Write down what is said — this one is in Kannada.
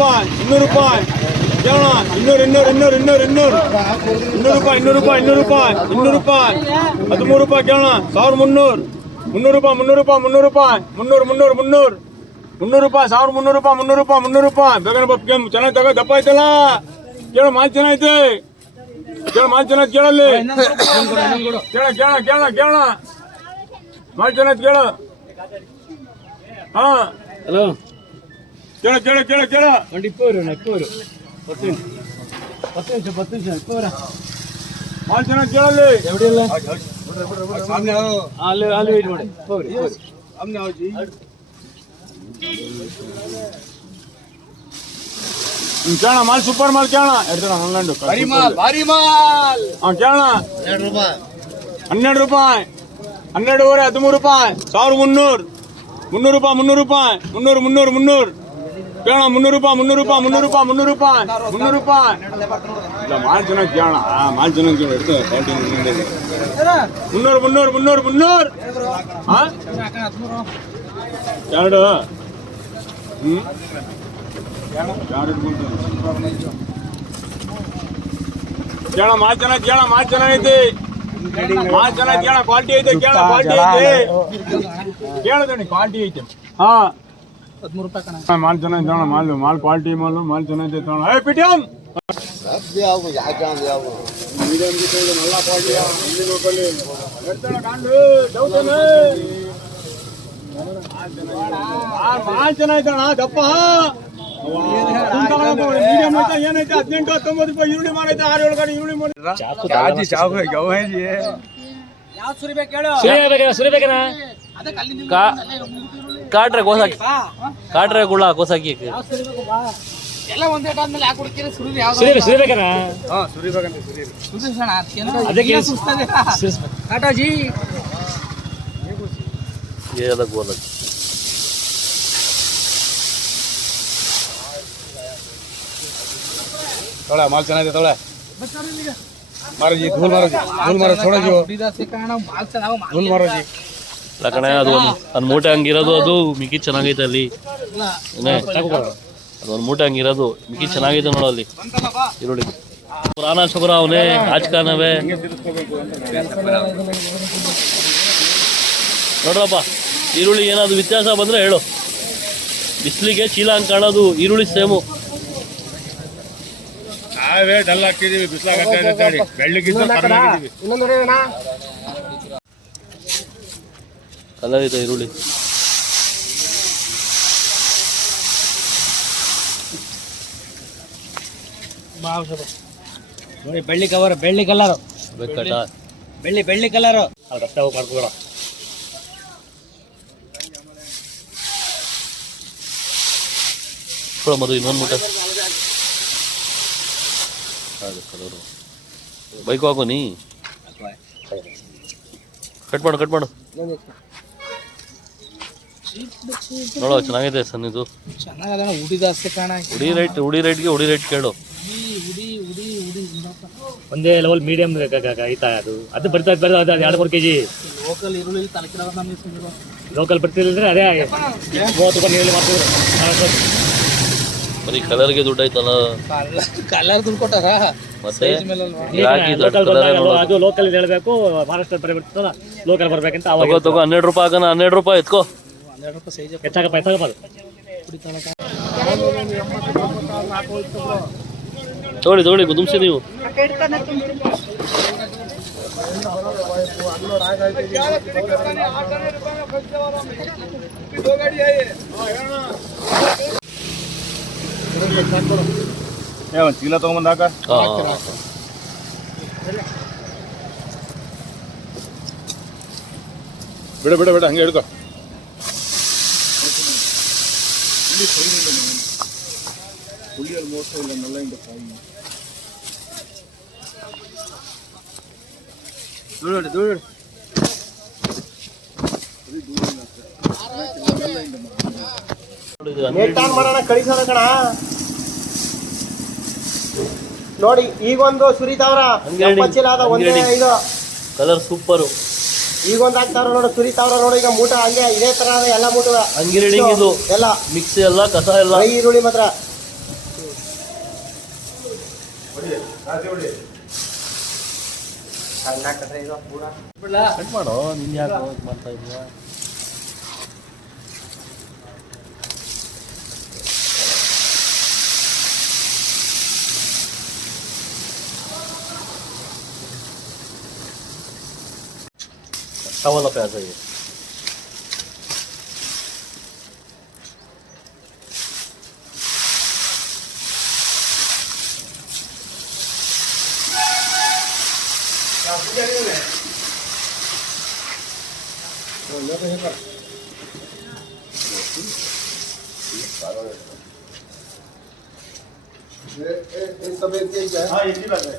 ರೂಪಾಯಿ 200 ರೂಪಾಯಿ ಕೇಳೋಣ 200 ರೂಪಾಯಿ 200 ರೂಪಾಯಿ 200 ರೂಪಾಯಿ 13 ರೂಪಾಯಿ 13 ರೂಪಾಯಿ ಕೇಳೋಣ 1300 300 ರೂಪಾಯಿ 300 ರೂಪಾಯಿ 1300 ರೂಪಾಯಿ 300 ರೂಪಾಯಿ ಬೇಗನೆ ಬಪ್ ಚೆನ್ನಾಗಿ ತಗೋ ದಪ್ಪ ಆಯ್ತಲ್ಲ ಕೇಳ ಮಾಲ್ ಚೆನ್ನಾಗೈತೆ ಕೇಳ ಮಾಲ್ ಚೆನ್ನಾಗಿ ಕೇಳಲ್ಲಿ ಕೇಳ ಮಾಲ್ ಚೆನ್ನಾಗಿ ಕೇಳ ಹಾ ಹಲೋ ಕೇಳ ಮಾಲ್ ಚೆನ್ನಾಗಿ ಕೇಳಲ್ಲಿ ಅಲ್ಲಿ ವೇಟ್ ಮಾಡಿ ಕೇಳೋಣ ಮಾಲ್ ಸೂಪರ್ ಮಾಲ್ ಕೇಳೋಣ ಭಾರಿ ಮಾಲ್ ಕೇಳೋಣ 12 ರೂಪಾಯಿ 12.5 13 ರೂಪಾಯಿ 1300 ರೂಪಾಯಿ 300 ಕೇಳೋಣ 300 ರೂಪಾಯಿ ಇಲ್ಲ ಮಾಲ್ ಚೆನ್ನಾಗಿ ಕೇಳೋಣ ಮಾಲ್ ಚೆನ್ನಾಗಿ ಕೇಳ ಇರ್ತದೆ 300 ಎರಡು ಕೇಳ ಮಾಲ್ ಚೆನ್ನಾಗೈತಿ ಮಾಲ್ ಚೆನ್ನಾಗಿ ಕೇಳ ಕ್ವಾಲಿಟಿ ಐತೆ ಕೇಳದಣ್ಣ ಕ್ವಾಲಿಟಿ ಐತೆ ಹಾ 13 ರೂಪಾಯಿ ಕಣ ಮಾಲ್ ಚೆನ್ನಾಗಿ ತಗೋಣ ಮಾಲ್ ಕ್ವಾಲಿಟಿ ಮಾಲ್ ಚೆನ್ನಾಗೈತೆ ತಗೋಣ ಏ ಪಿಟಿಎಂ ಮಾಲ್ ಚೆನ್ನಾಯ್ತಣ್ಣ ದಪ್ಪ ಮೀಡಿಯಂ ಐತೆ ಏನೈತೆ 18 19 ರೂಪಾಯಿ ಈರುಳ್ಳಿ ಮಾಡೈತೆ 6-7 ಕಡೆ ಈರುಳ್ಳಿ ಮಾಡಿ ಯಾವ ಸುರಿ ಬೇಕು ಹೇಳು ಸುರಿ ಬೇಕನ ಕಾಟ್ರೆ ಕೋಸಾಕಿ ಕಾಟ್ರೆ ಗುಳ್ಳ ಕೋಸಾಕಿ ಎಲ್ಲ ಒಂದೇ ಆದ್ಮೇಲೆ ಯಾಕೆ ಹುಡುಕಿರಿ ಸುರಿ ಯಾವ ಸುರಿ ಬೇಕನ ಸುರಿ ಬೇಕಂತ ಸುರಿ ಅದಕ್ಕೆ ಕಾಟಾಜಿ ಏದ ಗೋಲ थोड़ा माल ಚೆನ್ನಾಗಿದೆ थोड़ा मारो जी धूल मारो थोड़ा जी धूल मारो जी ಲಕಣ ಅದು ಒಂದು ಮೂಟೆ ಹಂಗಿರೋದು ಅದು ಮಿಕ್ಕಿ ಚೆನ್ನಾಗೈತೆ ಅಲ್ಲಿ ಅದೊಂದು ಮೂಟೆ ಹಂಗಿರೋದು ಮಿಕ್ಕಿ ಚೆನ್ನಾಗೈತೆ ನೋಡು ಅಲ್ಲಿ ಈರುಳ್ಳಿ ಪುರಾಣ ಶುಕ್ರ ಅವನೇ ರಾಜಕಾರಣವೇ ನೋಡ್ರಪ್ಪ ಈರುಳ್ಳಿ ಏನಾದ್ರು ವ್ಯತ್ಯಾಸ ಬಂದರೆ ಹೇಳು ಬಿಸಿಲಿಗೆ ಚೀಲ ಹಂಗೆ ಕಾಣೋದು ಈರುಳ್ಳಿ ಸೇಮು ನಾವೇ ಡಲ್ ಹಾಕ್ತಿದೀವಿ ಬಿಸಿಲಾಗತ್ತೆ ಬೆಳ್ಳಿಗಿದ್ದು ಕಲರ್ ಐತೆ ಈರುಳ್ಳಿ ನೋಡಿ ಬೆಳ್ಳಿ ಕವರ್ ಬೆಳ್ಳಿ ಕಲರ್ ಬೇಕಟ ಬೆಳ್ಳಿ ಕಲರ್ ರಸ್ತೆ ಹೋಗಿ ಮಾಡ್ಕೋಣ ಮದು ಇನ್ನೊಂದು ಮೂಟೆ ಬೈಕ್ ಹಾಕೋ ನೀ ಕಟ್ ಮಾಡು ನೋಡೋ ಚೆನ್ನಾಗಿದೆ ಸರ್ ಇದು ಚೆನ್ನಾಗದ ಉಡಿ ಜಾಸ್ತಿ ಕಾಣ ಉಡಿ ರೇಟ್ ಕೇಳು ಒಂದೇ ಲೆವೆಲ್ ಮೀಡಿಯಂ ಐತಾ ಅದು ಬರ್ತಾ 2-3 kg ಲೋಕಲ್ ಈರುಳ್ಳಿ ತಲಕಿರೋ ಲೋಕಲ್ ಬರ್ತಿಲ್ಲ ಅದೇ 30 ರೂಪಾಯಿ ನೀರಲ್ಲಿ ಮಾಡ್ತಿದ್ರು ಬರೀ ಕಲರ್ಗೆ ದುಡ್ಡು ಆಯ್ತಲ್ಲ ಕಲರ್ ದುಡ್ಡು ಕೊಟ್ಟಾರ ಮತ್ತೆ ಅದು ಲೋಕಲ್ ಹೇಳಬೇಕು ಮಹಾರಾಷ್ಟ್ರ ಬರ್ತಲ್ಲ ಲೋಕಲ್ ಬರ್ಬೇಕಂತ ಅವಾಗ ತಗೋ 12 ರೂಪಾಯಿ ಆಗೋಣ 12 ರೂಪಾಯಿ ಎತ್ಕೋ 12 ರೂಪಾಯಿ ಸೈಜ್ ಎತ್ತಾಗಪ್ಪ ತಗೊಳ್ಳಿ ಗುದುಮ್ಸಿ ನೀವು ಒಂದು ಚೀಲ ತಗೊಂಬಂದಾಕ ಬಿಡ ಹಂಗೆ ಹಿಡ್ಕೊ ಹುಳಿಯಲ್ಲಿ ಮೋಸ ಇಲ್ಲ ನಲ್ಲಿಂದ ಧೂಳು ಮಾಡೋಣ ಕಳಿಸೋಣ ಕಣ ನೋಡಿ ಈಗೊಂದು ಸುರಿತಾವ್ರ ಒಂದೇ ಇದು ಕಲರ್ ಸೂಪರು ಈಗೊಂದು ಹಾಕ್ತಾವ್ರ ನೋಡು ಸುರಿತಾವ್ರ ನೋಡು ಈಗ ಮೂಟ ಹಂಗೆ ಇದೇ ತರ ಎಲ್ಲ ಮೂಟ ಹಂಗಿ ರೀಡಿಂಗ್ ಇದು ಎಲ್ಲ ಮಿಕ್ಸಿ ಎಲ್ಲ ಕಸ ಎಲ್ಲ ಈರುಳ್ಳಿ ಮಾತ್ರ ಸಣ್ಣಾಕಟ್ರೆ ಇದು ಪೂರ ಕಟ್ ಮಾಡೋ ನಿನ್ ಯಾಕೆ ಮಾಡ್ತಾ ಇದ್ಯಾ अच्छा पैसा ये हाँ इसी बात है